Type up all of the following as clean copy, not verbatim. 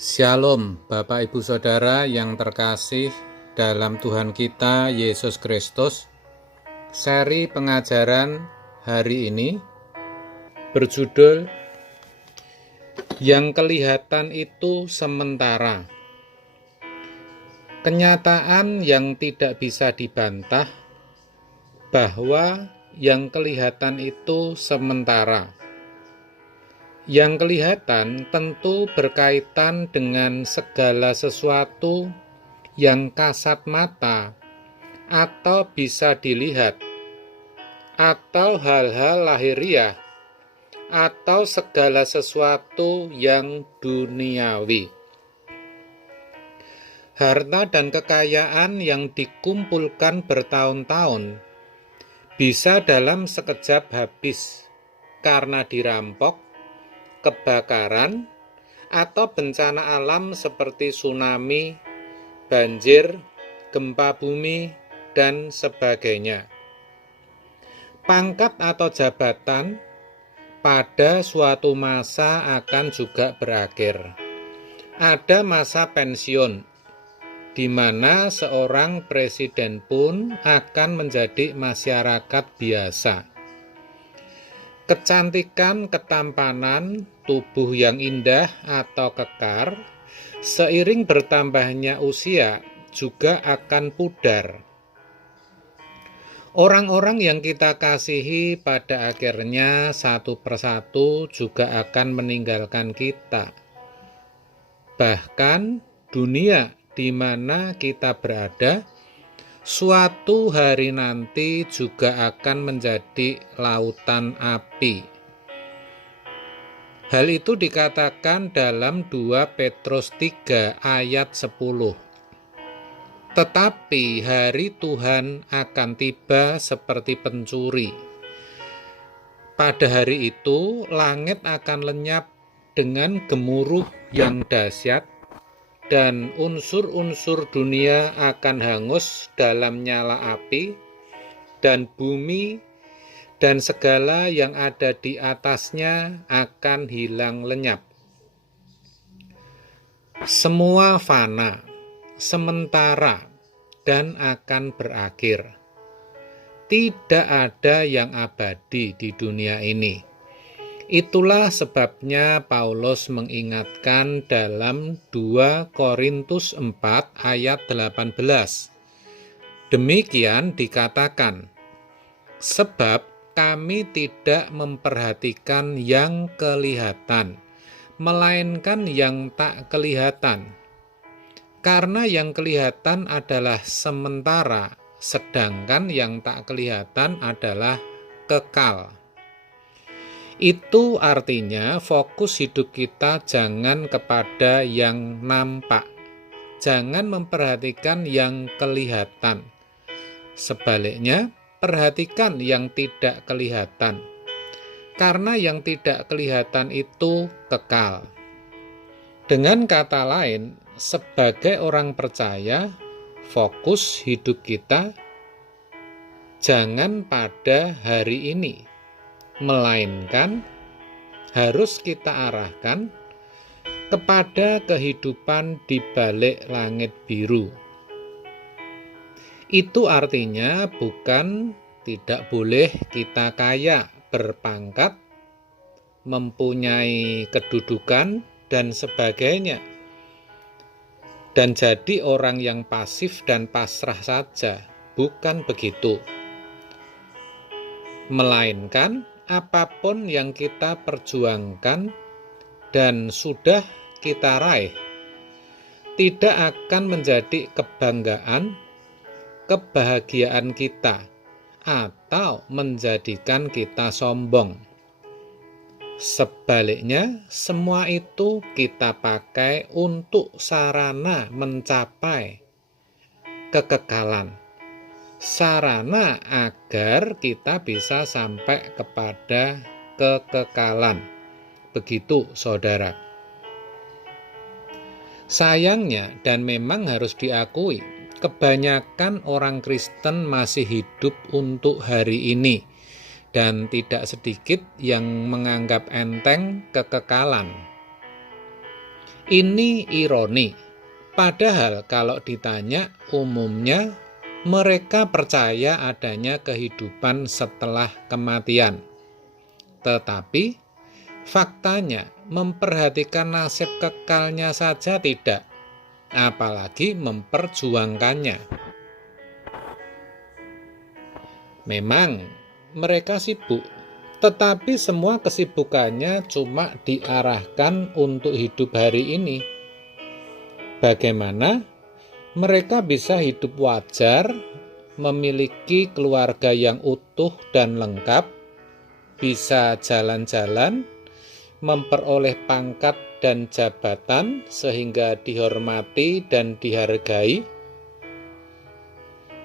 Shalom Bapak Ibu Saudara yang terkasih dalam Tuhan kita Yesus Kristus. Seri pengajaran hari ini berjudul Yang Kelihatan Itu Sementara. Kenyataan yang tidak bisa dibantah bahwa yang kelihatan itu sementara. Yang kelihatan tentu berkaitan dengan segala sesuatu yang kasat mata atau bisa dilihat, atau hal-hal lahiriah, atau segala sesuatu yang duniawi. Harta dan kekayaan yang dikumpulkan bertahun-tahun bisa dalam sekejap habis karena dirampok, kebakaran, atau bencana alam seperti tsunami, banjir, gempa bumi, dan sebagainya. Pangkat atau jabatan pada suatu masa akan juga berakhir. Ada masa pensiun, di mana seorang presiden pun akan menjadi masyarakat biasa. Kecantikan, ketampanan, tubuh yang indah atau kekar, seiring bertambahnya usia juga akan pudar. Orang-orang yang kita kasihi pada akhirnya satu persatu juga akan meninggalkan kita. Bahkan dunia di mana kita berada suatu hari nanti juga akan menjadi lautan api. Hal itu dikatakan dalam 2 Petrus 3 ayat 10. Tetapi hari Tuhan akan tiba seperti pencuri. Pada hari itu langit akan lenyap dengan gemuruh yang dahsyat, dan unsur-unsur dunia akan hangus dalam nyala api, dan bumi dan segala yang ada di atasnya akan hilang lenyap. Semua fana, sementara, dan akan berakhir. Tidak ada yang abadi di dunia ini. Itulah sebabnya Paulus mengingatkan dalam 2 Korintus 4 ayat 18. Demikian dikatakan, sebab kami tidak memperhatikan yang kelihatan, melainkan yang tak kelihatan. Karena yang kelihatan adalah sementara, sedangkan yang tak kelihatan adalah kekal. Itu artinya fokus hidup kita jangan kepada yang nampak, jangan memperhatikan yang kelihatan. Sebaliknya, perhatikan yang tidak kelihatan, karena yang tidak kelihatan itu kekal. Dengan kata lain, sebagai orang percaya, fokus hidup kita jangan pada hari ini, melainkan harus kita arahkan kepada kehidupan di balik langit biru. Itu artinya bukan tidak boleh kita kaya, berpangkat, mempunyai kedudukan, dan sebagainya, dan jadi orang yang pasif dan pasrah saja. Bukan begitu. Melainkan apapun yang kita perjuangkan dan sudah kita raih tidak akan menjadi kebanggaan, kebahagiaan kita, atau menjadikan kita sombong. Sebaliknya, semua itu kita pakai untuk sarana mencapai kekekalan, sarana agar kita bisa sampai kepada kekekalan. Begitu, saudara. Sayangnya, dan memang harus diakui, kebanyakan orang Kristen masih hidup untuk hari ini, dan tidak sedikit yang menganggap enteng kekekalan. Ini ironi. Padahal kalau ditanya, umumnya mereka percaya adanya kehidupan setelah kematian. Tetapi faktanya memperhatikan nasib kekalnya saja tidak, apalagi memperjuangkannya. Memang mereka sibuk, tetapi semua kesibukannya cuma diarahkan untuk hidup hari ini. Bagaimana mereka bisa hidup wajar, memiliki keluarga yang utuh dan lengkap, bisa jalan-jalan, memperoleh pangkat dan jabatan sehingga dihormati dan dihargai?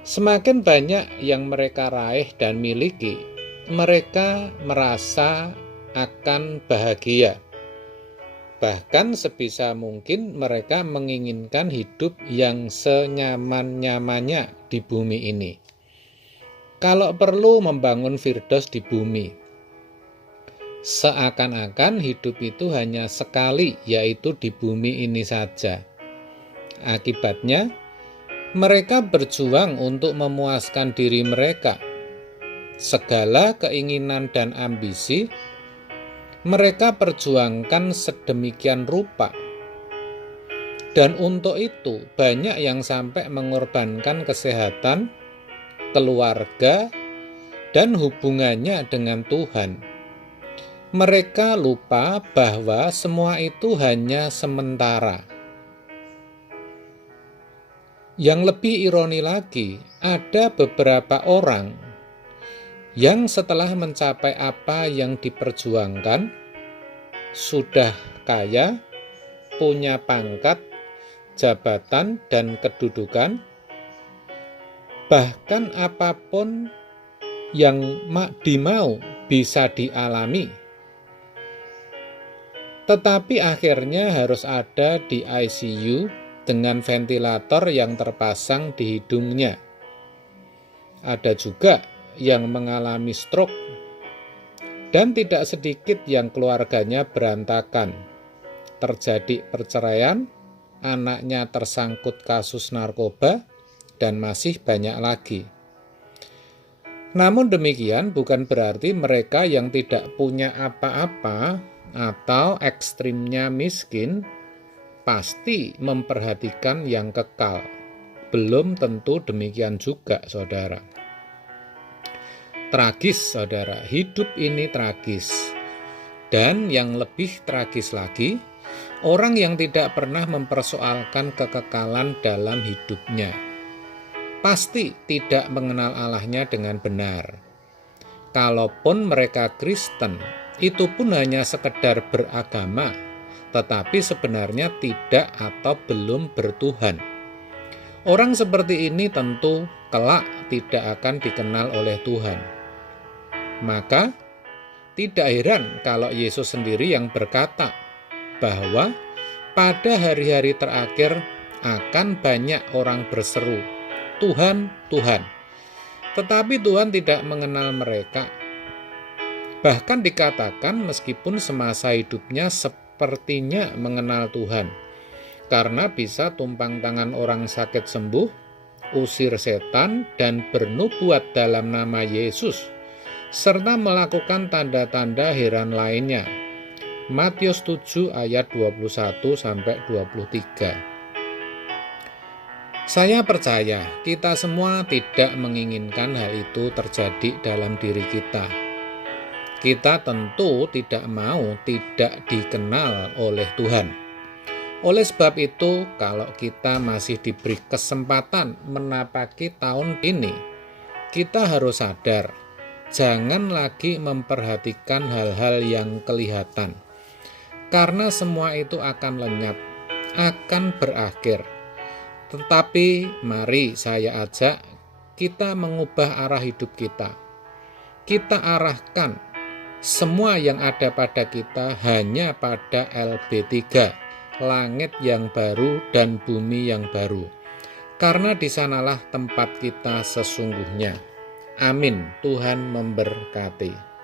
Semakin banyak yang mereka raih dan miliki, mereka merasa akan bahagia. Bahkan sebisa mungkin mereka menginginkan hidup yang senyaman-nyamannya di bumi ini. Kalau perlu membangun firdaus di bumi. Seakan-akan hidup itu hanya sekali, yaitu di bumi ini saja. Akibatnya, mereka berjuang untuk memuaskan diri mereka. Segala keinginan dan ambisi mereka perjuangkan sedemikian rupa. Dan untuk itu banyak yang sampai mengorbankan kesehatan, keluarga, dan hubungannya dengan Tuhan. Mereka lupa bahwa semua itu hanya sementara. Yang lebih ironi lagi, ada beberapa orang yang setelah mencapai apa yang diperjuangkan, sudah kaya, punya pangkat, jabatan, dan kedudukan, bahkan apapun yang dimau bisa dialami. Tetapi akhirnya harus ada di ICU dengan ventilator yang terpasang di hidungnya. Ada juga yang mengalami stroke, dan tidak sedikit yang keluarganya berantakan. Terjadi perceraian, anaknya tersangkut kasus narkoba, dan masih banyak lagi. Namun demikian bukan berarti mereka yang tidak punya apa-apa atau ekstrimnya miskin pasti memperhatikan yang kekal. Belum tentu demikian juga, saudara. Tragis, saudara, hidup ini tragis. Dan yang lebih tragis lagi, orang yang tidak pernah mempersoalkan kekekalan dalam hidupnya pasti tidak mengenal Allahnya dengan benar. Kalaupun mereka Kristen, itu pun hanya sekedar beragama, tetapi sebenarnya tidak atau belum bertuhan. Orang seperti ini tentu kelak tidak akan dikenal oleh Tuhan. Maka tidak heran kalau Yesus sendiri yang berkata bahwa pada hari-hari terakhir akan banyak orang berseru, "Tuhan, Tuhan." Tetapi Tuhan tidak mengenal mereka. Bahkan dikatakan meskipun semasa hidupnya sepertinya mengenal Tuhan, karena bisa tumpang tangan orang sakit sembuh, usir setan, dan bernubuat dalam nama Yesus, serta melakukan tanda-tanda heran lainnya. Matius 7 ayat 21-23. Saya percaya kita semua tidak menginginkan hal itu terjadi dalam diri kita. Kita tentu tidak mau tidak dikenal oleh Tuhan. Oleh sebab itu, kalau kita masih diberi kesempatan menapaki tahun ini, kita harus sadar, jangan lagi memperhatikan hal-hal yang kelihatan. Karena semua itu akan lenyap, akan berakhir. Tetapi mari saya ajak kita mengubah arah hidup kita. Kita arahkan semua yang ada pada kita hanya pada LB3, langit yang baru dan bumi yang baru. Karena di sanalah tempat kita sesungguhnya. Amin. Tuhan memberkati.